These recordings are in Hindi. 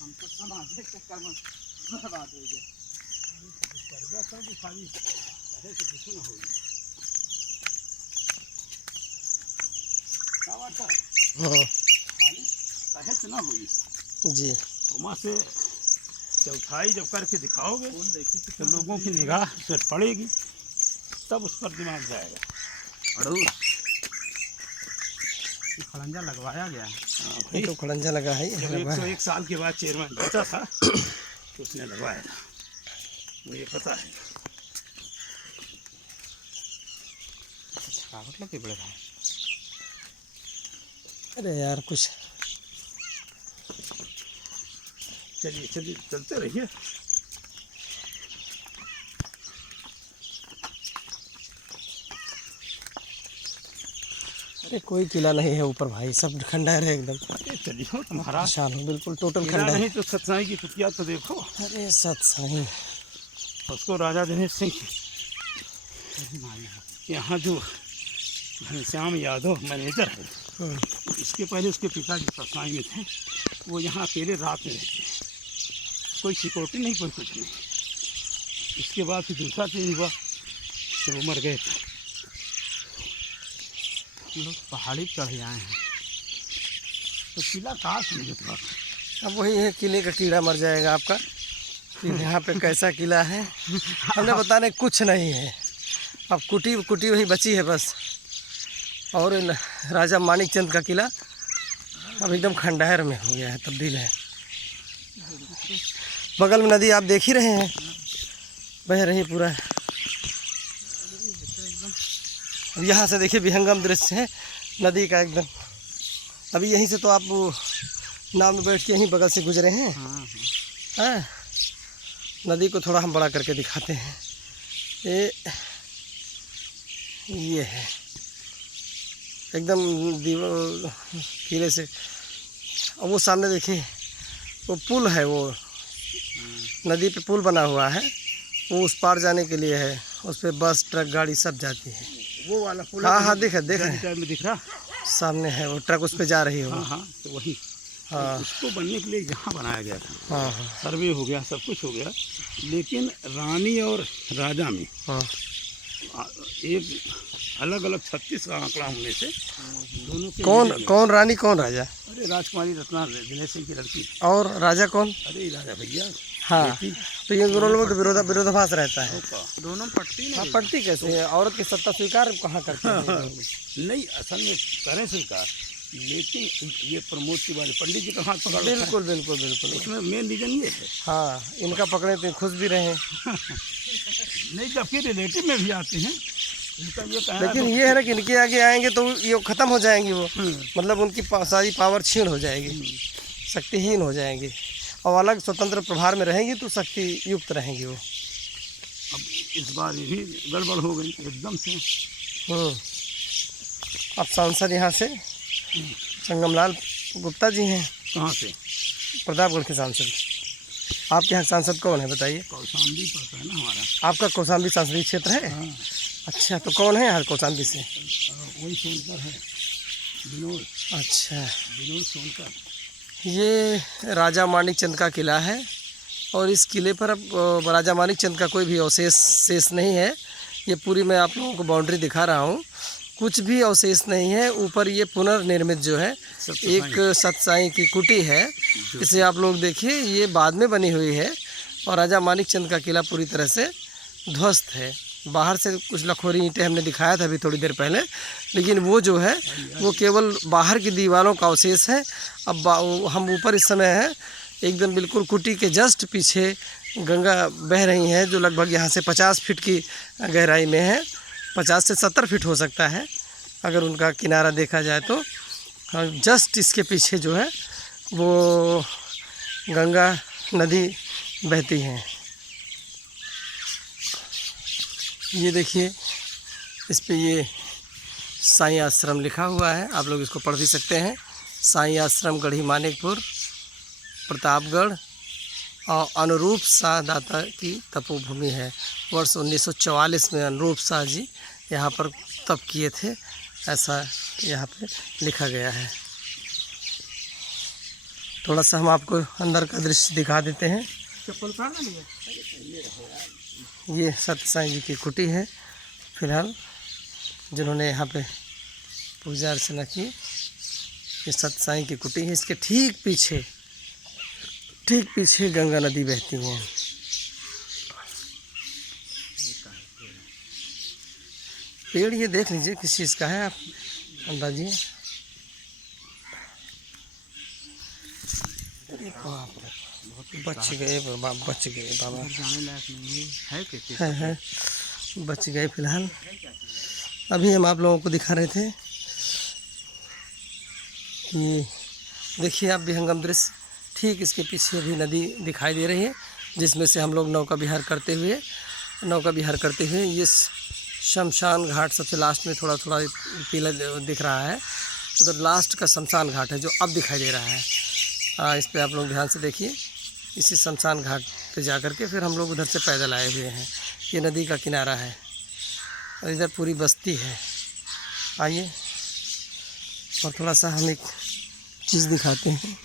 हम तो समाज के चक्कर में बर्बाद हो गए। हाँ कहे ना हुई जी। वहाँ से चौथाई जब करके दिखाओगे तो लोगों की निगाह से पड़ेगी, तब उस पर दिमाग जाएगा। अड़ूस खड़ंजा लगवाया गया है। हाँ भाई, तो खड़ंजा लगा है। जब 101 साल के बाद चेयरमैन बचा था तो उसने लगवाया था, मुझे पता है। थकावट लगे बड़े भाई। अरे यार कुछ चलिए चलिए चलते रहिए। अरे कोई किला नहीं है ऊपर भाई, सब खंडहर है एकदम। चलिए तुम्हारा शान हो बिल्कुल टोटल किला खंडहर। नहीं तो सतसाई की कुटिया तो देखो। अरे सतसाई, उसको राजा दिनेश सिंह की यहाँ जो घनश्याम यादव मैनेजर है, इसके पहले उसके पिताजी सतसाई में थे। वो यहाँ अकेले रात में रहते, कोई सिक्योरिटी नहीं, कोई कुछ नहीं। इसके बाद फिर दूसरा चेंज हुआ तो वो मर गए थे। लोग पहाड़ी चढ़ आए हैं तो किला काश नहीं था। अब वही है, किले का कीड़ा मर जाएगा आपका कि यहाँ पे कैसा किला है। हमने बताने कुछ नहीं है। अब कुटी कुटी वही बची है बस। और राजा मानिक चंद का किला अब एकदम खंडहर में हो गया है, तब्दील है। बगल में नदी आप देख ही रहे हैं, बह रही पूरा। अब यहाँ से देखिए विहंगम दृश्य है नदी का एकदम। अभी यहीं से तो आप नाव में बैठ के यहीं बगल से गुजरे हैं। हाँ, नदी को थोड़ा हम बड़ा करके दिखाते हैं। ये है एकदम किले से। और वो सामने देखिए वो पुल है, वो नदी पे पुल बना हुआ है, वो उस पार जाने के लिए है। उस पर बस ट्रक गाड़ी सब जाती है। वो वाला पुल, हाँ हाँ दिख दिख रहा सामने है, वो ट्रक उस पर जा रही है। हाँ तो वही। हाँ उसको बनने के लिए यहाँ बनाया गया था। हाँ हाँ सर्वे हो गया, सब कुछ हो गया, लेकिन रानी और राजा में हाँ एक अलग अलग 36 का आंकड़ा होने से दोनों के कौन रानी कौन राजा? अरे राजकुमारी रत्ना दिनेश सिंह की लड़की। और राजा कौन? अरे राजा भैया। हाँ तो ये दोनों लोगों का विरोधाभास रहता है। दोनों पट्टी नहीं। हाँ पट्टी कैसे है? औरत की सत्ता स्वीकार कहाँ करते हैं? नहीं, असल में करें स्वीकार, लेकिन ये प्रमोद तिवारी पंडित जी का हाथ पकड़। बिल्कुल बिल्कुल बिल्कुल, इसमें मेन रीजन ये है। हाँ इनका पकड़े तो खुश भी रहे। नहीं, जबकि रिलेटिव में भी आते हैं इनका ये कहना। लेकिन ये है ना कि इनके आगे आएंगे तो ये ख़त्म हो जाएंगी, वो मतलब उनकी सारी पावर छीन हो जाएगी, शक्तिहीन हो जाएंगी। और अलग स्वतंत्र प्रभार में रहेंगी तो शक्ति युक्त रहेंगी वो। अब इस बार ये भी गड़बड़ हो गई एकदम से। अब सांसद यहाँ से संगमलाल गुप्ता जी हैं। कहाँ से? प्रतापगढ़ के सांसद। आपके यहाँ सांसद कौन है बताइए? कौशाम्बी पड़ता है ना हमारा। आपका कौशाम्बी संसदीय क्षेत्र है? हाँ। अच्छा, तो कौन है यहाँ कौशाम्बी से? वही सोनकर है, विनोद। अच्छा, विनोद सोनकर। ये राजा मानिक चंद का किला है और इस किले पर अब राजा मानिक चंद का कोई भी अवशेष शेष नहीं है। ये पूरी मैं आप लोगों को बाउंड्री दिखा रहा हूँ, कुछ भी अवशेष नहीं है। ऊपर ये पुनर्निर्मित जो है एक सतसाई की कुटी है, इसे आप लोग देखिए, ये बाद में बनी हुई है। और राजा मानिक चंद का किला पूरी तरह से ध्वस्त है। बाहर से कुछ लखोरी ईंटें हमने दिखाया था अभी थोड़ी देर पहले, लेकिन वो जो है वो केवल बाहर की दीवारों का अवशेष है। अब हम ऊपर इस समय हैं एकदम बिल्कुल कुटी के जस्ट पीछे गंगा बह रही हैं, जो लगभग यहाँ से 50 फीट की गहराई में है। 50 से 70 फीट हो सकता है अगर उनका किनारा देखा जाए तो। जस्ट इसके पीछे जो है वो गंगा नदी बहती है। ये देखिए, इस पे ये साईं आश्रम लिखा हुआ है, आप लोग इसको पढ़ भी सकते हैं। साईं आश्रम गढ़ी मानिकपुर, प्रतापगढ़। और अनुरूप शाह दाता की तपोभूमि है। वर्ष 1944 में अनुरूप शाह जी यहाँ पर तप किए थे, ऐसा यहाँ पे लिखा गया है। थोड़ा सा हम आपको अंदर का दृश्य दिखा देते हैं। चप्पल पहन लिया। ये सत्य साईं जी की कुटी है फिलहाल, जिन्होंने यहाँ पे पूजा अर्चना की। ये सत्य साईं की कुटी है। इसके ठीक पीछे गंगा नदी बहती है। पेड़ ये देख लीजिए किस चीज़ का है, आप अंदाजिए। बच गए बाबा, बच गए बाबा, जाने लायक नहीं है कैसे है बच गए। फिलहाल अभी हम आप लोगों को दिखा रहे थे कि देखिए आप विहंगम दृश्य, ठीक इसके पीछे अभी नदी दिखाई दे रही है, जिसमें से हम लोग नौका विहार करते हुए ये शमशान घाट सबसे लास्ट में थोड़ा पीला दिख रहा है, उधर लास्ट का शमशान घाट है जो अब दिखाई दे रहा है। इस पे आप लोग ध्यान से देखिए। इसी शमशान घाट पे जा कर के फिर हम लोग उधर से पैदल आए हुए हैं। ये नदी का किनारा है और इधर पूरी बस्ती है। आइए और थोड़ा सा हम एक चीज़ दिखाते हैं।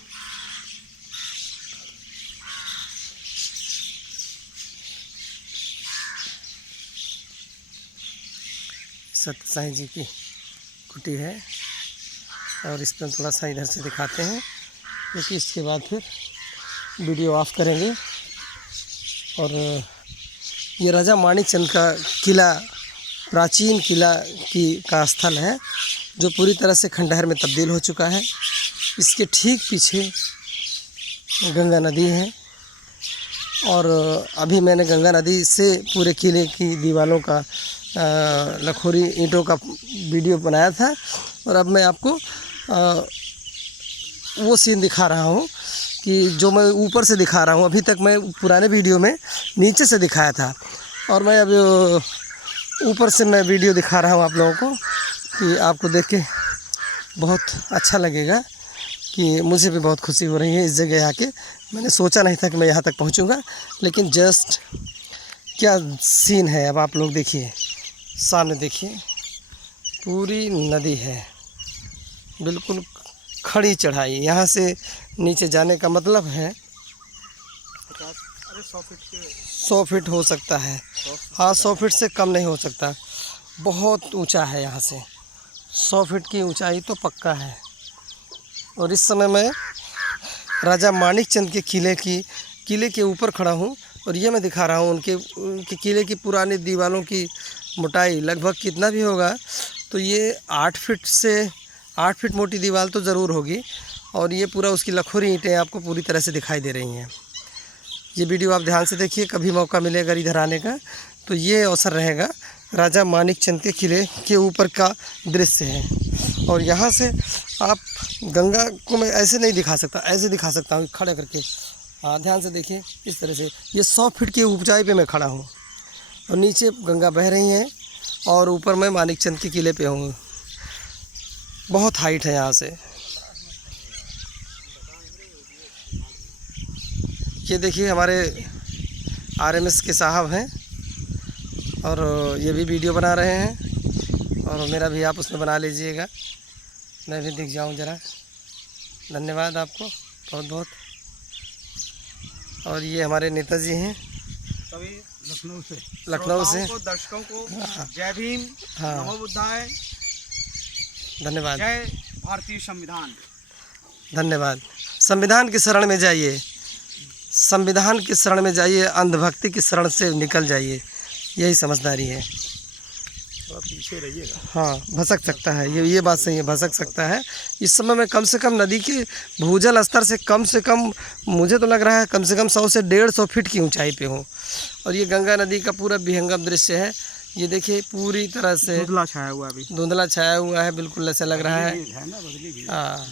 सत्य साईं जी की कुटी है और इस पर थोड़ा सा इधर से दिखाते हैं, क्योंकि इसके बाद फिर वीडियो ऑफ करेंगे। और ये राजा माणिकचंद का किला, प्राचीन किला का स्थल है, जो पूरी तरह से खंडहर में तब्दील हो चुका है। इसके ठीक पीछे गंगा नदी है और अभी मैंने गंगा नदी से पूरे किले की दीवारों का लखोरी ईंटों का वीडियो बनाया था और अब मैं आपको वो सीन दिखा रहा हूँ कि जो मैं ऊपर से दिखा रहा हूँ। अभी तक मैं पुराने वीडियो में नीचे से दिखाया था और मैं अब ऊपर से मैं वीडियो दिखा रहा हूँ आप लोगों को, कि आपको देख के बहुत अच्छा लगेगा कि मुझे भी बहुत खुशी हो रही है इस जगह आके। मैंने सोचा नहीं था कि मैं यहाँ तक पहुँचूँगा, लेकिन जस्ट क्या सीन है। अब आप लोग देखिए, सामने देखिए, पूरी नदी है, बिल्कुल खड़ी चढ़ाई। यहाँ से नीचे जाने का मतलब है 100 फीट हो सकता है। हाँ, 100 फीट से कम नहीं हो सकता, बहुत ऊंचा है। यहाँ से 100 फीट की ऊंचाई तो पक्का है। और इस समय मैं राजा माणिकचंद के किले के ऊपर खड़ा हूँ और ये मैं दिखा रहा हूँ उनके किले की पुरानी दीवारों की मोटाई लगभग कितना भी होगा तो ये 8 फीट मोटी दीवार तो ज़रूर होगी। और ये पूरा उसकी लखोरी ईंटें आपको पूरी तरह से दिखाई दे रही हैं। ये वीडियो आप ध्यान से देखिए, कभी मौका मिलेगा इधर आने का तो ये अवसर रहेगा। राजा माणिकचंद के किले के ऊपर का दृश्य है और यहाँ से आप गंगा को मैं ऐसे नहीं दिखा सकता, ऐसे दिखा सकता हूँ खड़े करके। हाँ, ध्यान से देखिए, इस तरह से ये 100 फीट की ऊंचाई पे मैं खड़ा हूँ और नीचे गंगा बह रही है और ऊपर मैं माणिकचंद के किले पे हूँ। बहुत हाइट है यहाँ से। ये देखिए हमारे आरएमएस के साहब हैं और ये भी वीडियो बना रहे हैं और मेरा भी आप उसमें बना लीजिएगा, मैं भी दिख जाऊँ ज़रा। धन्यवाद आपको बहुत बहुत। और ये हमारे नेताजी हैं सभी लखनऊ से दर्शकों को जय भीम, नमो बुद्धाय, धन्यवाद, जय भारतीय संविधान। धन्यवाद। संविधान की शरण में जाइए, संविधान की शरण में जाइए, अंधभक्ति की शरण से निकल जाइए, यही समझदारी है। थोड़ा पीछे रहिएगा। हाँ, भसक सकता है, ये बात सही है, भसक सकता है। इस समय में कम से कम नदी के भूजल स्तर से कम मुझे तो लग रहा है कम से कम 100 से 150 फीट की ऊंचाई पे हूँ। और ये गंगा नदी का पूरा विहंगम दृश्य है। ये देखिए पूरी तरह से धुंधला छाया हुआ है, बिल्कुल ऐसा लग रहा है। हाँ,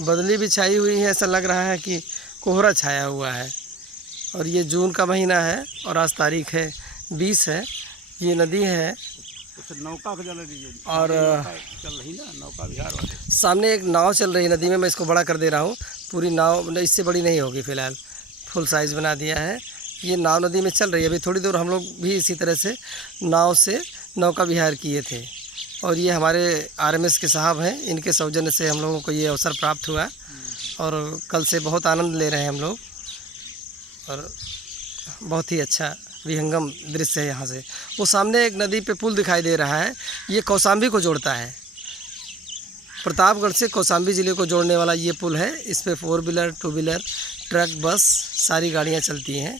बदली भी छाई हुई है, ऐसा लग रहा है कि कोहरा छाया हुआ है। और ये जून का महीना है और आज तारीख है 20 है। ये नदी है नौका का जल दीजिए और चल रही ना नौका विहार वाले। सामने एक नाव चल रही है नदी में, मैं इसको बड़ा कर दे रहा हूँ। पूरी नाव इससे बड़ी नहीं होगी, फ़िलहाल फुल साइज़ बना दिया है। ये नाव नदी में चल रही है। अभी थोड़ी देर हम लोग भी इसी तरह से नाव से नौका विहार किए थे। और ये हमारे आरएमएस के साहब हैं, इनके सौजन्य से हम लोगों को ये अवसर प्राप्त हुआ और कल से बहुत आनंद ले रहे हैं हम लोग, और बहुत ही अच्छा विहंगम दृश्य है यहाँ से। वो सामने एक नदी पे पुल दिखाई दे रहा है, ये कौशाम्बी को जोड़ता है। प्रतापगढ़ से कौशाम्बी ज़िले को जोड़ने वाला ये पुल है। इस पे 4 व्हीलर, 2 व्हीलर, ट्रक, बस सारी गाड़ियाँ चलती हैं।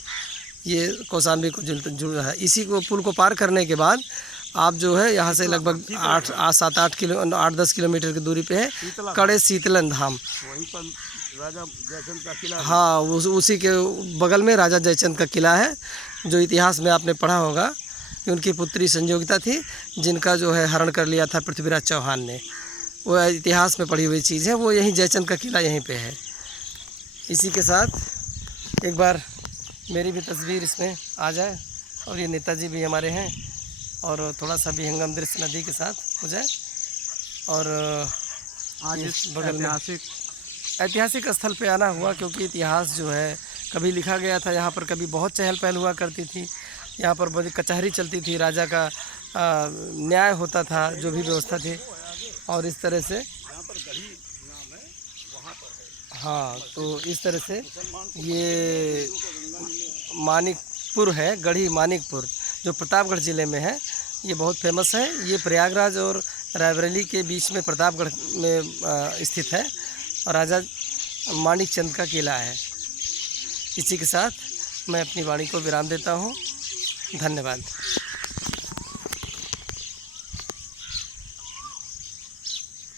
ये कौशाम्बी को जुड़ रहा है। इसी को पुल को पार करने के बाद आप जो है यहाँ से लगभग 8-10 किलोमीटर की दूरी पे है कड़े शीतलन धाम। वहीं पर राजा जयचंद का किला। हाँ, उसी के बगल में राजा जयचंद का किला है, जो इतिहास में आपने पढ़ा होगा कि उनकी पुत्री संयोगिता थी, जिनका जो है हरण कर लिया था पृथ्वीराज चौहान ने। वो इतिहास में पढ़ी हुई चीज़ है। वो यहीं जयचंद का किला यहीं पे है। इसी के साथ एक बार मेरी भी तस्वीर इसमें आ जाए, और ये नेताजी भी हमारे हैं, और थोड़ा सा भी विहंगम दृश्य नदी के साथ हो जाए। और आज इस बगल में ऐतिहासिक स्थल पे आना हुआ, क्योंकि इतिहास जो है कभी लिखा गया था यहाँ पर, कभी बहुत चहल पहल हुआ करती थी। यहाँ पर बड़ी कचहरी चलती थी, राजा का न्याय होता था, जो भी व्यवस्था थी। और इस तरह से हाँ, तो इस तरह से ये मानिकपुर है, गढ़ी मानिकपुर, जो प्रतापगढ़ ज़िले में है। ये बहुत फेमस है। ये प्रयागराज और रायबरेली के बीच में प्रतापगढ़ में स्थित है, और राजा मानिक चंद का किला है। इसी के साथ मैं अपनी वाणी को विराम देता हूँ। धन्यवाद।